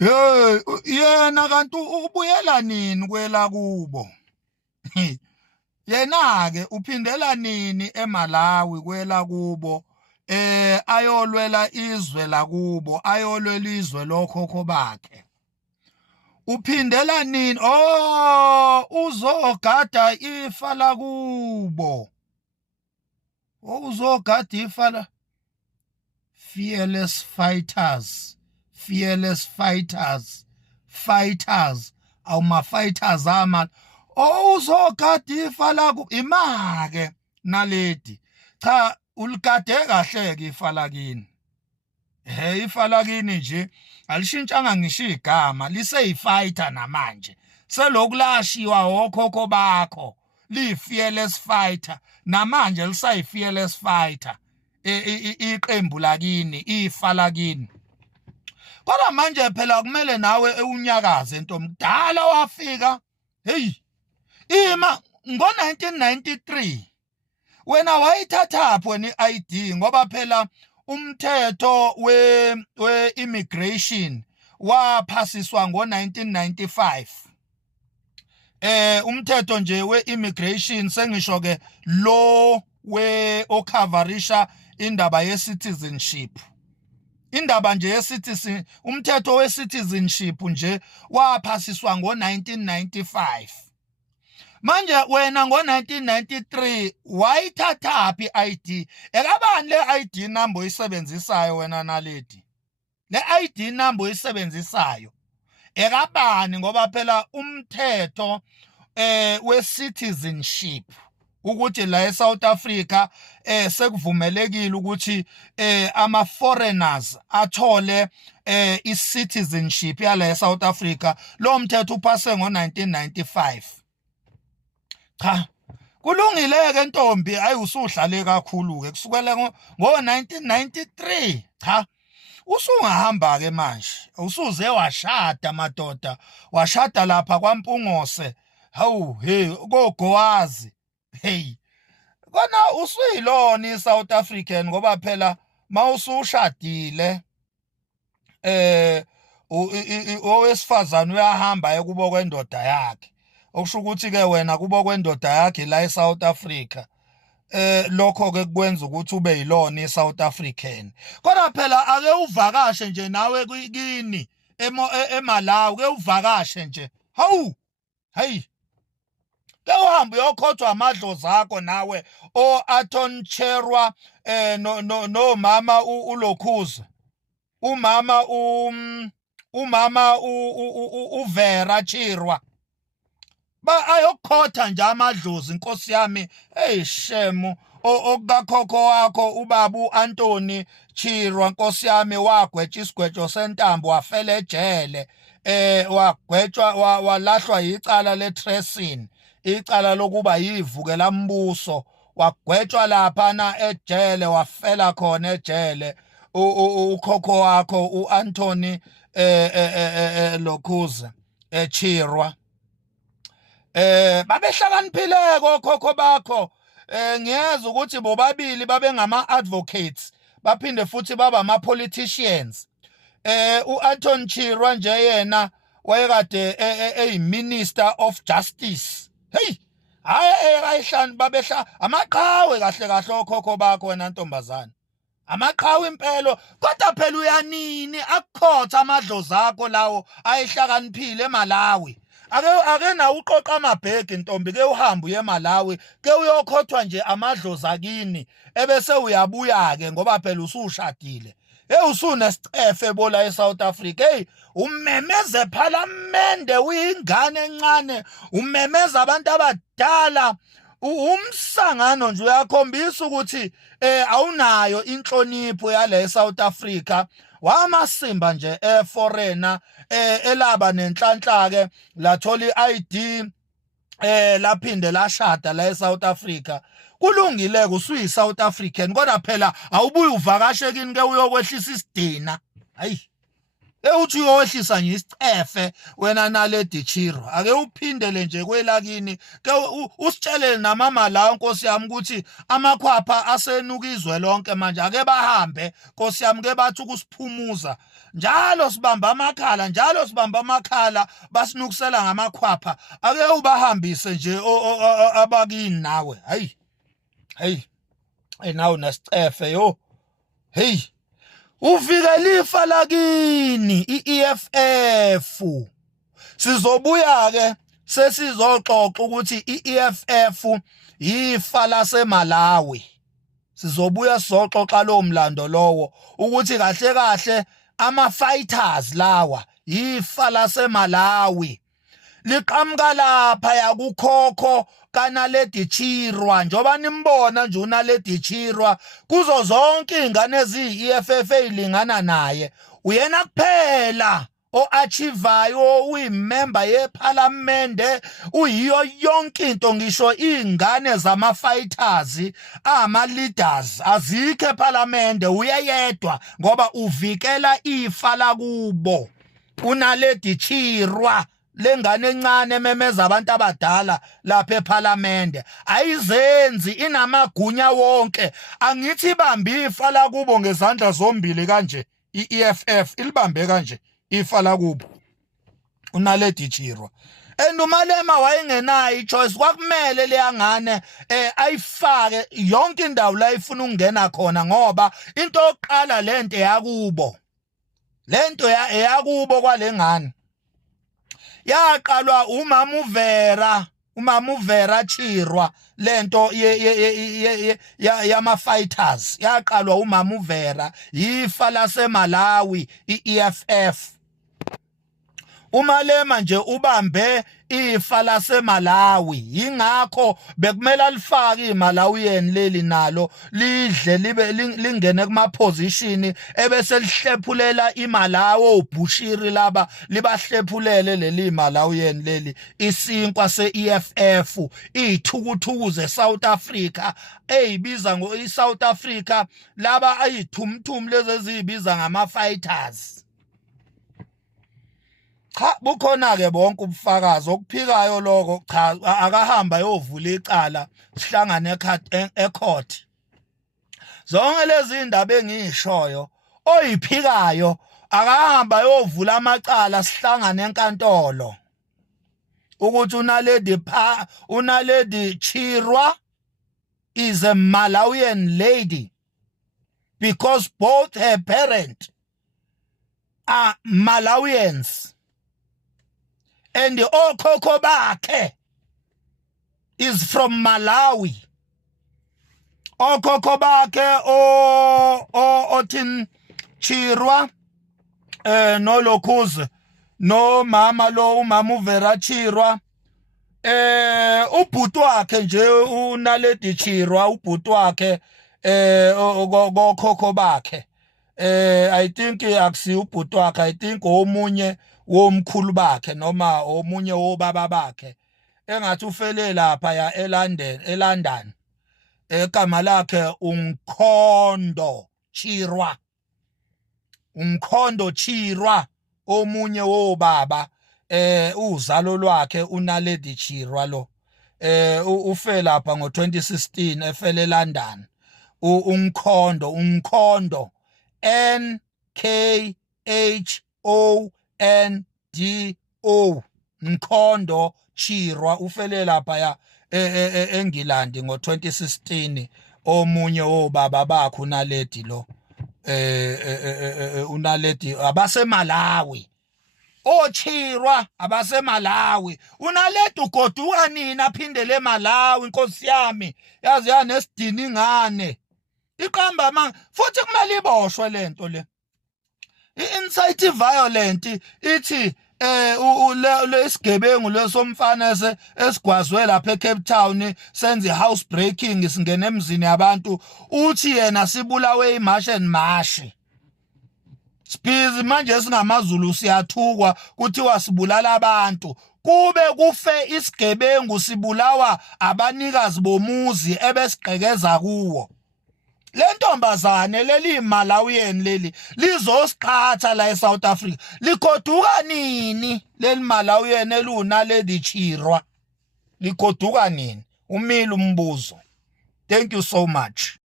Hey, yena kanti ubuyela nini kwela kubo? Yena ke uphindela nini eMalawi kwela kubo? Ayolwela izwe lakubo, ayolwela izwe lokhokho bakhe. Uphindela nini? Oh, uzogada ifa lakubo. Uzogada ifa la fearless fighters. Fearless fighters, fighters, awuma-fighters ama uzogada ifa laku imake naledi cha uligade kahle-ke ifa lakini ifa lakini nje alishintshanga ngisho igama liseyi-fighter namanje selokhu lashiwa okhokho bakho li-fearless fighter namanje lisayi-fearless fighter iqembu lakini ifa lakini. Kodwa manje phela kumele nawe unyakaze ntomdala wafika ima ngo-1993 wena wayithathaphi wena i-ID ngoba phela umthetho we-immigration waphasiswa ngo-1995 umthetho nje we-immigration sengisho-ke lo okhavarisha indaba ye-citizenship. Indaba nje ye-citizen umthetho we-citizenship nje waphasiswa ngo-1995 manje wena ngo-1993 wayithathaphi i-ID ekabani le-ID number oyisebenzisayo wena naledi le-ID number oyisebenzisayo ekabani ngoba phela umthetho we-citizenship ukuthi la eSouth Africa sekuvumelekile ukuthi ama-foreigners athole i-citizenship yala eSouth Africa lo mthetho uphase ngo-1995 cha kulungile-ke ntombi ayi usuhlale kakhulu-ke kusukela ngo-1993 cha usungahamba-ke manje usuze washada madoda washada lapha kwaMpungose hawu koGowazi kona usuyilona i-South African ngoba phela mawusushadile owesifazane uyahamba kubo kwendoda yakhe okusho ukuthi-ke wena kubo kwendoda yakhe la eSouth Africa lokho-ke kwenza ukuthi ube yilona i-South African. Kodwa phela ake uvakashe nje nawe kini eMalawi ke uvakashe nje hawu ke uhambe uyokhothwa amadlozi akho nawe o-Anton Cherwa nomama uLokhuza umama uVera Chirwa ayokukhotha nje amadlozi inkosi yami shemu okukakhokho wakho ubaba uAntoni Chirwa nkosi yami wagwetshwa isigwetsho sentambo wafela ejele wagwetshwa walahlwa icala le-treason icala lokuba yivuke lambuso wagwetshwa laphana ejele wafela khona ejele ukhokho wakho uAntoni Lokhuza Chirwa babehlakaniphile kokhokho bakho ngiyeza ukuthi bobabili babengama-advocates baphinde futhi baba ama-politicians uAnton Chirwa nje yena wayekade eyi-Minister of Justice hayi babehla amaqhawe kahle kahle okhokho bakho wena ntombazane amaqhawe impelo kodwa phela uyanini akukhotha amadlozi akho lawo ayihlakaniphile eMalawi ake na uqoqa amabhegi ntombi ke uhamba uye eMalawi ke uyokhothwa nje amadlozi akini ebese uyabuya-ke ngoba phela usushadile usunesicefe bola eSouth Africa umemeze ephalamende uyingane encane umemeza abantu abadala umsangano nje uyakhombisa ukuthi awunayo inhlonipho yale eSouth Africa wamasimba nje foreigner elaba nenhlanhla-ke lathola i-ID laphinde lashada la eSouth Africa kulungile-ke usuyi-South African kodwa phela awubuye uvakashe kini ke uyokwehlisa isidina hayi Uthi uyohlisa nje isicefe wena naledi Chiro ake uphindele nje kwelakini ke usitshelele namama la Nkosi yami ukuthi amakhwapha asenukizwe lonke manje ake bahambe Nkosi yami ke bathi ukusiphumuza njalo sibamba amakhala basinukisela ngamakhwapha ake ubahambise nje abakini nawe hey nawo nasicefe yo hey uvikela ifa lakini iEFF sizobuya ke sesizoxoxa ukuthi iEFF yifa laseMalawi sizobuya sizoxoxa lo mlando lowo ukuthi kahle ama fighters lawa yifa laseMalawi liqhamuka lapha yakukhokho kaNaledi Chirwa njoba nimbona nje uNaledi Chirwa kuzo zonke ingane eziyi-EFF ezilingana naye uyena kuphela o-achievayo uyimember yePhalamende uyiyo yonke into ngisho ingane zama-fighters ama-leaders azikho ePhalamende uyedwa ngoba uvikela ifa lakubo uNaledi Chirwa lengane encane ememeza abantu abadala lapha ePhalamende ayizenzi inamagunya wonke angithi ibambe ifa lakubo ngezandla zombili kanje iEFF ilibambe kanje ifa lakubo uNaledi Chirwa uMalema wayengenayo ichoice kwakumele leyangane ayifake yonke indawo la ifuna ukungena khona ngoba into yokuqala lento yakubo lento eyakubo kwalengane yaqalwa umama uVera Chirwa lento yama fighters yaqalwa umama uVera yifa laseMalawi iEFF uMalema nje ubambe ifa laseMalawi ingakho bekumele alifake iMalawian leli nalo lidle lingene kuma position ebese lihlephulela iMalawi oBushiri laba libahlephulele leli Malawian leli isinkwa seEFF ithukuthuku zeSouth Africa ezibiza ngoSouth Africa laba ayithumthum lezi ezibiza ngama fighters cha bukhona ke bonke ubufakazi okuphikayo lokho cha akahamba yovula icala sihlangane ecourt zonke lezi indaba engishoyo oyiphikayo akahamba yovula amacala sihlangane enkantolo ukuthi uNaledi Chirwa is a Malawian lady because both her parents are Malawians and the okhokho bakhe is from Malawi okhokho bakhe otin Chirwa no Lokhuze no mama lo umama uVera Chirwa ubhuti wakhe nje uNaledi Chirwa ubhuti wakhe okhokho bakhe I think akusi ubhuti wakhe I think omunye womkhulu bakhe noma omunye wobaba bakhe engathi ufele lapha ya eLondon egama lakhe uMkhondo Chirwa omunye wobaba uzalo lwakhe uNaledi Chirwa lo ufele lapha ngo2016 efele eLondon uMkhondo NKHONDO Mkhondo Chirwa ufele lapha ya eNgilandi ngo2016 omunye wobaba bakhe uNaledi lo uNaledi abaseMalawi Chirwa abaseMalawi uNaledi ugoduka nini aphindele eMalawi inkosi yami yazi yanesidini ingane iqamba futhi kumele iboshwe lento le i-incite violent ithi lesigebengu lesomfana esigwazwe lapha eCape Town senze house breaking singene emzini yabantu uthi yena sibulawe imash Sibhizi manje singamaZulu siyathukwa kuthiwa sibulala abantu kube kufe isigebengu sibulawa abanikazi bomuzi ebesiqhekeza kuwo le ntombazane leli Malawian leli lizosiqhatha la eSouth Africa likoduka nini leli Malawian elunaledi chirwa likoduka nini umile umbuzo. Thank you so much.